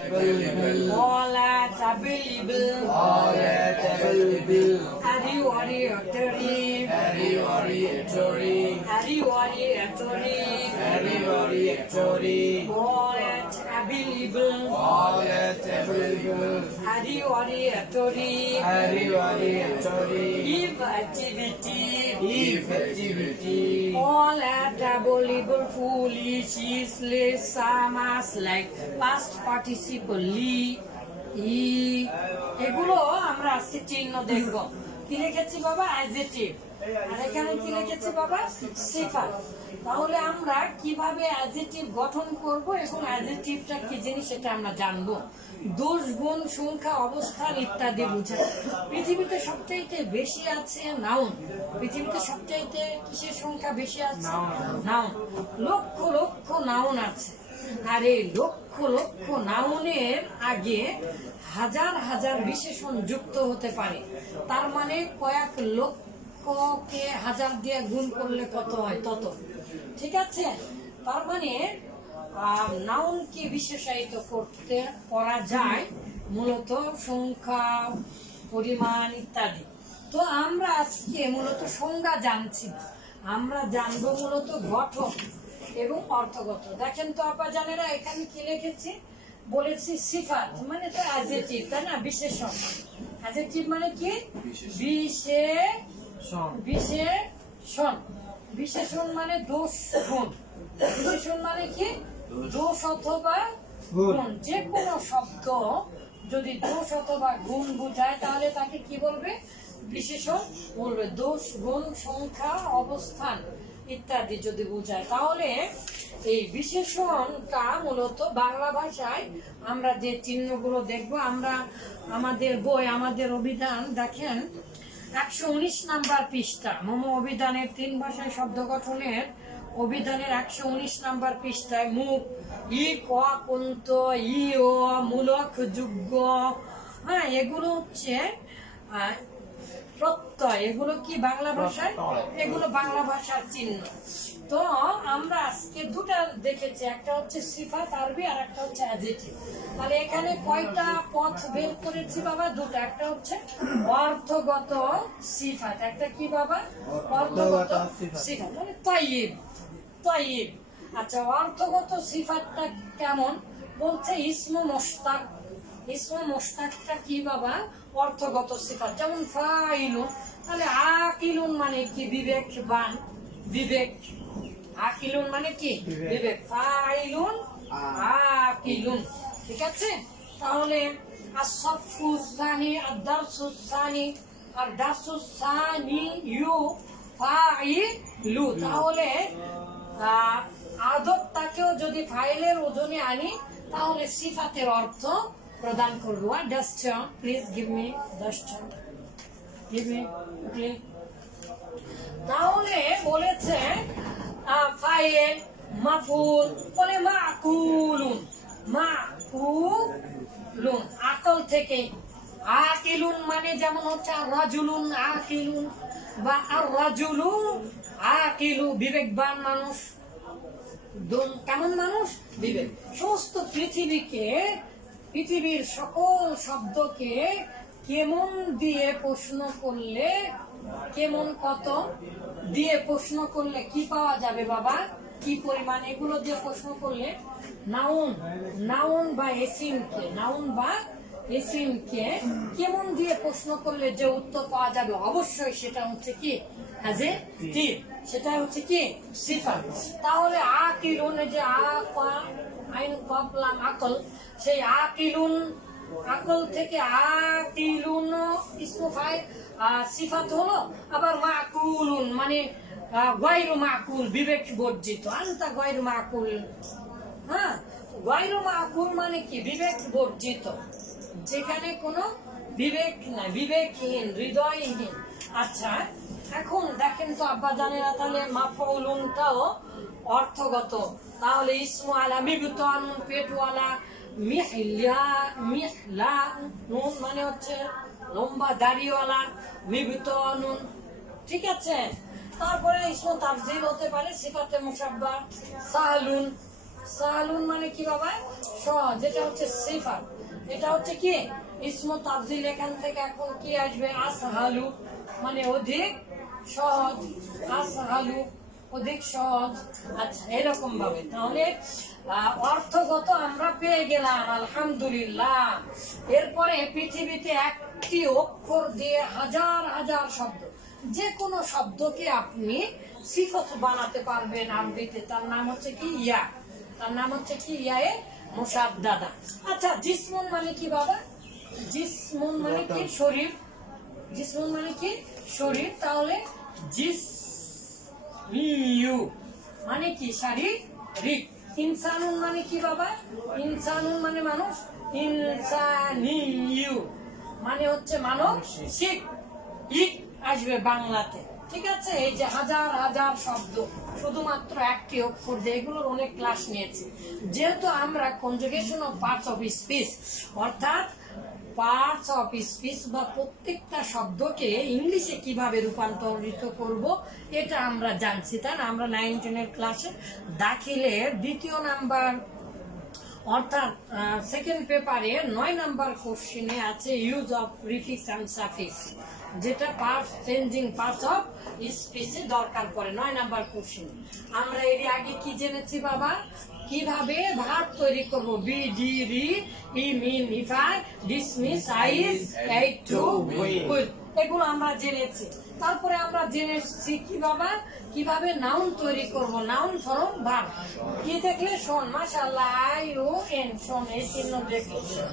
All that's available. All that's available. Hari wari atori. Hari wari atori. Hari wari All that's available. All that's available. Harry Wari Attori, Harry Wari Tori, if activity, if activity, all at available foolish, useless, samas like past participle, লি ই এগুলো আমরা আজকে চিহ্ন দেখব কি লিখেছি বাবা adjective আর এখানে কি লিখেছি বাবা? সিফাত। তাহলে আমরা কীভাবে অ্যাজেটিভ গঠন করব এবং অ্যাজেটিভটা কি জিনিস সেটা আমরা জানব। দোষ, গুণ, সংখ্যা, অবস্থান ইত্যাদি বোঝায় পৃথিবীতে সবচাইতে বেশি আছে নাউন পৃথিবীতে সবচাইতে কিসের সংখ্যা বেশি আছে? নাউন লক্ষ লক্ষ নাউন আছে। আর এই লক্ষ লক্ষ নাউনের আগে হাজার হাজার বিশেষণ যুক্ত হতে পারে। তার মানে কয়েক লক্ষকে হাজার দিয়ে গুণ করলে কত হয়? তত। ঠিক আছে? তার মানে নাউনকে বিশেষায়িত করতে করা যায় মূলত সংখ্যা পরিমাণ ইত্যাদি। তো আমরা আজকে মূলত সংজ্ঞা জানছি না। আমরা জানব মূলত গঠন এবং অর্থগত। দেখেন তো আপা জানেরা এখানে কি লিখেছি? বলেছি সিফাত মানে তো অ্যাজেটিভ তাই না? বিশেষণ। অ্যাজেটিভ মানে কি? বিশেষণ। বিশেষণ বিশেষণ মানে দোষ গুণ। বিশেষণ মানে কি? দোষ। অথবা গুণ। যে কোনো শব্দ যদি দোষ অথবা গুণ বোঝায় তাহলে তাকে কি বলবে? বিশেষণ বলবে। দোষ গুণ সংখ্যা অবস্থান ইত্যাদি যদি বোঝায় তাহলে এই বিশেষণটা মূলত বাংলা ভাষায় আমরা যে চিহ্নগুলো দেখব আমরা আমাদের বই আমাদের অভিধান দেখেন একশো উনিশ নাম্বার পৃষ্ঠা। মম অভিধানের তিন ভাষায় শব্দ গঠনের অভিধানের একশো উনিশ নাম্বার পৃষ্ঠায় মুখ ই কুন্ত, ই, ও, মূলক যোগ্য হ্যাঁ এগুলো হচ্ছে প্রত্যয় এগুলো কি বাংলা ভাষায়? এগুলো বাংলা ভাষার চিহ্ন। তো আমরা আজকে দুটা দেখেছি একটা হচ্ছে সিফাত আরবি আর একটা হচ্ছে অ্যাজেটিভ তাহলে এখানে কয়টা পথ বের করেছি বাবা? দুটা। একটা হচ্ছে অর্থগত সিফাত। একটা কি বাবা? অর্থগত সিফাত। মানে তৈব তৈব আচ্ছা অর্থগত সিফাতটা কেমন? বলছে ইসমু মোস্তাক ইসমে মোস্তাকটা কি বাবা? অর্থগত সিফাত। যেমন ফাইলুন তাহলে আকিলুন মানে কি? বিবেকবান। বিবেক আকিলুন মানে কি? বিবেক। ফাইলুন আকিলুন। ঠিক আছে? তাহলে আসফুসানি আদারসুসানি আর দাসুসানি ইউ। ফাইলু তাহলে আদবটাকেও যদি ফাইলের ওজনে আনি তাহলে সিফাতের অর্থ প্রদান করব। আর dust please give me dust give me তাহলে বলেছে ফাইল মাফুল, বলে মাকুলুন মাকুলুন আকল থেকে আকিলুন মানে যেমন হচ্ছে রাজুলুন, আকিলুন, বা আর রাজুলু, আকিলু, বিবেকবান মানুষ কেমন মানুষ? বিবেক। সমস্ত পৃথিবীকে পৃথিবীর সকল শব্দকে কেমন দিয়ে প্রশ্ন করলে, কেমন কত দিয়ে প্রশ্ন করলে কি পাওয়া যাবে বাবা? কি পরিমাণ এগুলো দিয়ে প্রশ্ন করলে? নাউন নাউন বা এসিমকে, নাউন বা এসিমকে কেমন দিয়ে প্রশ্ন করলে যে উত্তর পাওয়া যাবে? অবশ্যই সেটা হচ্ছে কি? এ টিপ সেটা হচ্ছে কি? সিফাত। তাহলে আকিলুন এই যে আ কা আইন কপলাম আকল, সেই আকিলুন, আকল থেকে আকিলুন ইসমুফাই সিফাত হলো আবার মাকুলুন মানে গায়রু মাকুল, বিবেক বর্জিত, আনতা গায়রু মাকুল। হ্যাঁ গায়রু মাকুল মানে কি? বিবেক বর্জিত, যেখানে কোনো বিবেক নাই, বিবেকহীন, হৃদয়হীন। আচ্ছা এখন দেখেন তো আব্বা জানেরা তাহলে মাফউলুনটাও অর্থগত। তাহলে ইসমু আলা মিবুত আনুন পেটওয়ালা, মিহলা মিহলা, নুন মানে হচ্ছে লম্বা দাড়িওয়ালা মিবুত আনুন ঠিক আছে? তারপরে ইসমু তাফজিল হতে পারে, সিফাতে মুসাব্বা সাহালুন সাহালুন মানে কি বাবা? সহজ, যেটা হচ্ছে সিফাত। এটা হচ্ছে কি? ইসমো তাবজিল এখান থেকে এখন কি আসবে? আসহালু মানে অধিক সহজ। আসহালু। অধিক সহজ। আচ্ছা এরকম ভাবে তাহলে অর্থগত আমরা পেয়ে গেলাম আলহামদুলিল্লাহ। এরপরে পৃথিবীতে একটি অক্ষর দিয়ে হাজার হাজার শব্দ। যে কোনো শব্দকে আপনি সিফত বানাতে পারবেন আরবিতে। তার নাম হচ্ছে কি? ইয়া। তার নাম হচ্ছে কি? ইয়ায়ে মুসাদ্দাদা। আচ্ছা জিসমুন মানে কি বাবা? জিসমুন মানে কি? শরীর। জিসমুন মানে কি? শরীর। তাহলে জিস মিউ মানে কি শারীরিক ইনসানুন মানে কি, বাবা? ইনসানুন মানে মানুষ? ইনসানিউ মানে হচ্ছে মানব শিখ। ইক আসবে বাংলাতে। ঠিক আছে? এই যে হাজার হাজার শব্দ, শুধুমাত্র একটি অক্ষর দিয়ে এগুলোর অনেক ক্লাস নিয়েছি। যেহেতু আমরা conjugation of parts of speech অর্থাৎ পার্টস অফ স্পিচ বা প্রত্যেকটা শব্দকে ইংলিশে কীভাবে রূপান্তরিত করব, এটা আমরা জানছি। তাই না, আমরা নাইন, টেনের ক্লাসে দাখিলের দ্বিতীয় নাম্বার, অর্থাৎ সেকেন্ড পেপারে নয় নাম্বার কোশ্চেনে আছে use of prefix and suffix যেটা পার্টস চেঞ্জিং পার্টস অফ স্পিচে দরকার পড়ে, নয় নাম্বার কোশ্চেন আমরা এর আগে কি জেনেছি বাবা? কীভাবে ভাব তৈরি করব? Be de re e mean ify dismiss ise ate to with এগুলো আমরা জেনেছি। তারপরে আমরা জেনেছি কি বাবা কীভাবে নাউন তৈরি করব। নাউন ফরম ভাব কি দেখলে? শোন, মাশাআল্লাহ, আই, ও, এন। শোন, এই চিহ্ন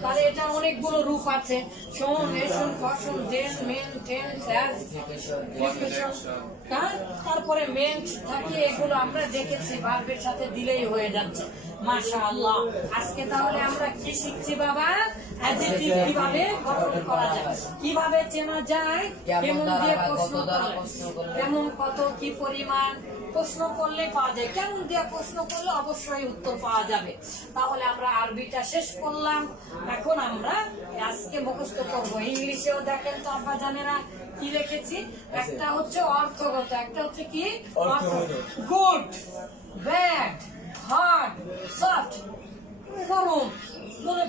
তাহলে এটা অনেকগুলো রূপ আছে। শোন এসন কসন দেন, মেন, টেন স্যাস হ্যাঁ? তারপরে মেন থাকে, এগুলো আমরা দেখেছি। ভার্বের সাথে দিলেই হয়ে যাচ্ছে। মাশাআল্লাহ। আজকে তাহলে আমরা কি শিখছি বাবা? কীভাবে গঠন কীভাবে চেনা যায়? কেমন দিয়ে প্রশ্ন করলে? কেমন কত কি পরিমাণ প্রশ্ন করলে পাওয়া যায়? কেমন দিয়ে প্রশ্ন করলে অবশ্যই উত্তর পাওয়া যাবে। তাহলে আমরা আরবিটা শেষ করলাম। এখন আমরা আজকে মুখস্থ করব। ইংলিশেও দেখেন তো আব্বা জানেরা কি লিখেছি একটা হচ্ছে অর্থগত একটা হচ্ছে কি? গুড ব্যাড হার্ড সফট গরম বলে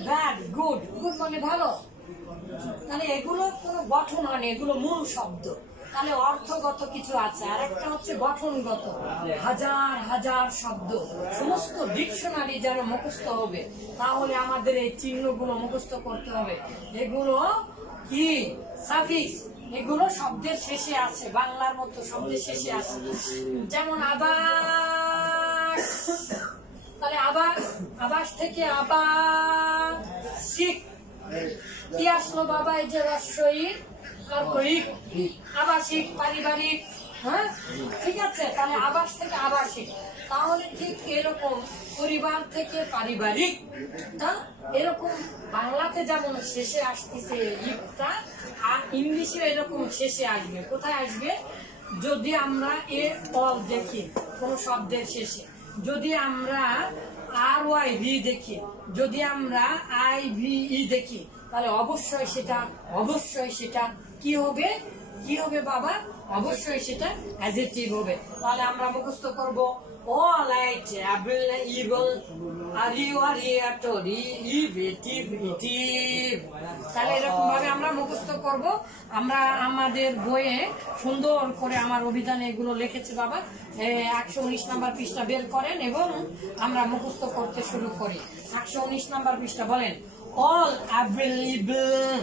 ব্যাড গুড গুড মানে ভালো। তাহলে এগুলো কোনো গঠন এগুলো মূল শব্দ। তাহলে অর্থগত কিছু আছে। আর একটা হচ্ছে গঠনগত। হাজার হাজার শব্দ। সমস্ত ডিকশনারি যেন মুখস্থ হবে, তাহলে আমাদের এই চিহ্নগুলো মুখস্থ করতে হবে। এগুলো কি? সাফিক্স এগুলো শব্দের শেষে আছে, বাংলার মতো শব্দের শেষে আছে। যেমন আবার আবাস থেকে আবার শিখ। কি আসলো বাবা এই যে রস্বই তারপরিক আবাসিক, পারিবারিক হ্যাঁ? ঠিক আছে, তাহলে আবাস থেকে আবাসিক। তাহলে ঠিক এরকম পরিবার থেকে পারিবারিক তা এরকম বাংলাতে যেমন শেষে আসতেছে ইকটা আর ইংলিশে এরকম শেষে আসবে। কোথায় আসবে? যদি আমরা এ অল দেখি, কোন শব্দের শেষে। যদি আমরা আর ওয়াই ভি দেখি। যদি আমরা আই ভি ই দেখি, তাহলে অবশ্যই সেটা অবশ্যই সেটা কি হবে? কি হবে বাবা? অবশ্যই সেটা অ্যাজেটিভ হবে। তাহলে আমরা মুখস্থ করব all right able evil. Are you, are here to তাহলে এরকম ভাবে আমরা মুখস্থ করব। আমরা আমাদের বইয়ে সুন্দর করে আমার অভিধানে এগুলো লিখেছে বাবা। একশো উনিশ নাম্বার পৃষ্ঠা বের করেন এবং আমরা মুখস্থ করতে শুরু করি। একশো উনিশ নাম্বার পৃষ্ঠা বলেন অল অ্যাভেলেবল